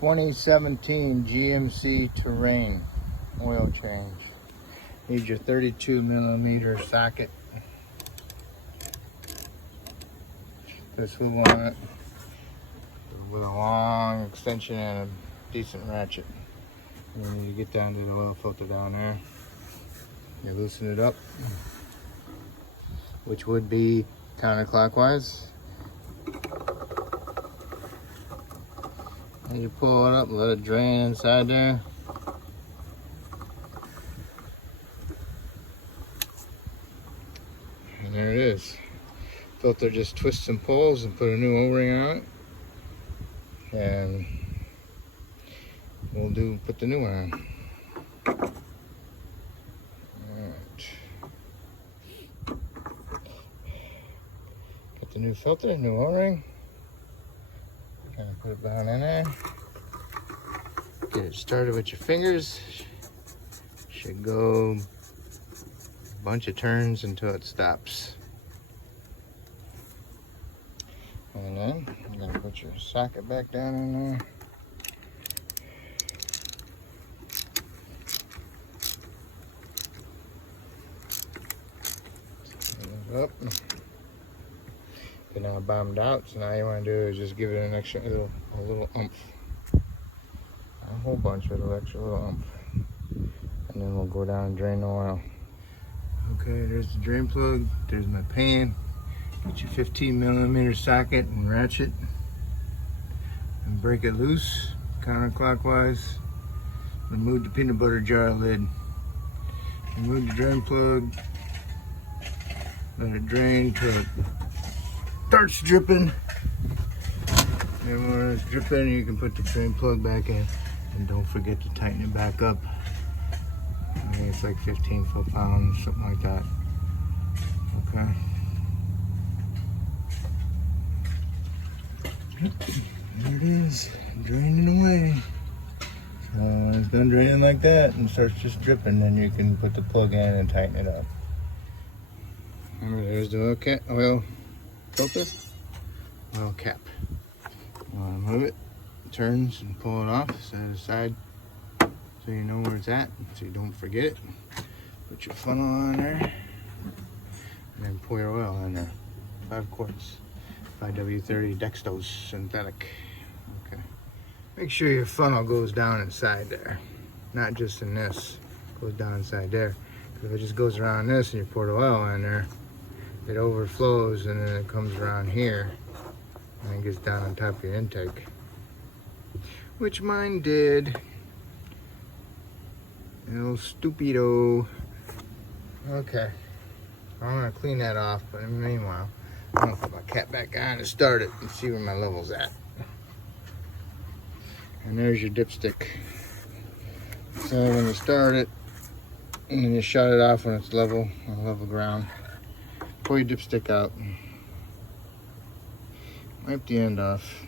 2017 GMC Terrain oil change. Need your 32mm socket. This will want it with a long extension and a decent ratchet. And then you get down to the oil filter down there. You loosen it up, which would be counterclockwise. And you pull it up, let it drain inside there. And there it is. Filter just twists and pulls and put a new O-ring on it. And we'll put the new one on. Alright. Get the new filter, new O-ring. Kind of put it down in there. Get it started with your fingers. Should go a bunch of turns until it stops. And then you're gonna put your socket back down in there. Up. Okay, now it bombed out, so now you want to do is just give it an extra a little oomph. A whole bunch with an extra little oomph. And then we'll go down and drain the oil. Okay, there's the drain plug, there's my pan. Get your 15mm socket and ratchet and break it loose counterclockwise. Remove the peanut butter jar lid. Remove the drain plug. Let it drain till it starts dripping. And when it's dripping, you can put the drain plug back in. And don't forget to tighten it back up. I think it's like 15 foot-pounds, something like that. Okay. There it is, draining away. So when it's done draining like that and starts just dripping, then you can put the plug in and tighten it up. Remember, there's the oil filter, oil cap. You want to move it, turns and pull it off, set it aside so you know where it's at, so you don't forget it. Put your funnel on there, and then pour your oil in there. 5 quarts, 5W30 dextrose synthetic. Okay. Make sure your funnel goes down inside there, not just in this. Goes down inside there. If it just goes around this and you pour the oil in there, it overflows and then it comes around here and it gets down on top of your intake, which mine did. El stupido. Okay, I'm gonna clean that off, but meanwhile I'm gonna put my cap back on and start it and see where my level's at. And there's your dipstick. So when you start it, and then you shut it off when it's level, on level ground. Pull your dipstick out. Wipe the end off.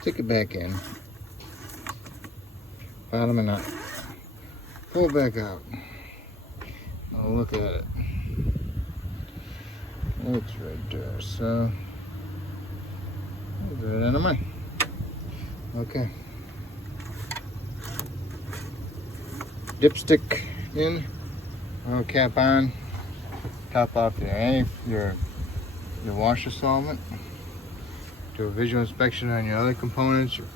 Stick it back in. Bottom and up. Pull it back out. Oh, look at it. It's right there. So, I'll do it under mine. Okay. Dipstick in. Oil cap on. Top off your washer solvent. Do a visual inspection on your other components, your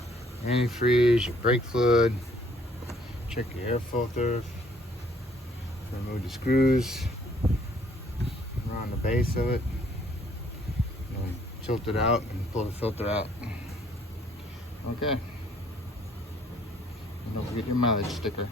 antifreeze, your brake fluid. Check your air filter. Remove the screws around the base of it. And tilt it out and pull the filter out. Okay. And don't forget your mileage sticker.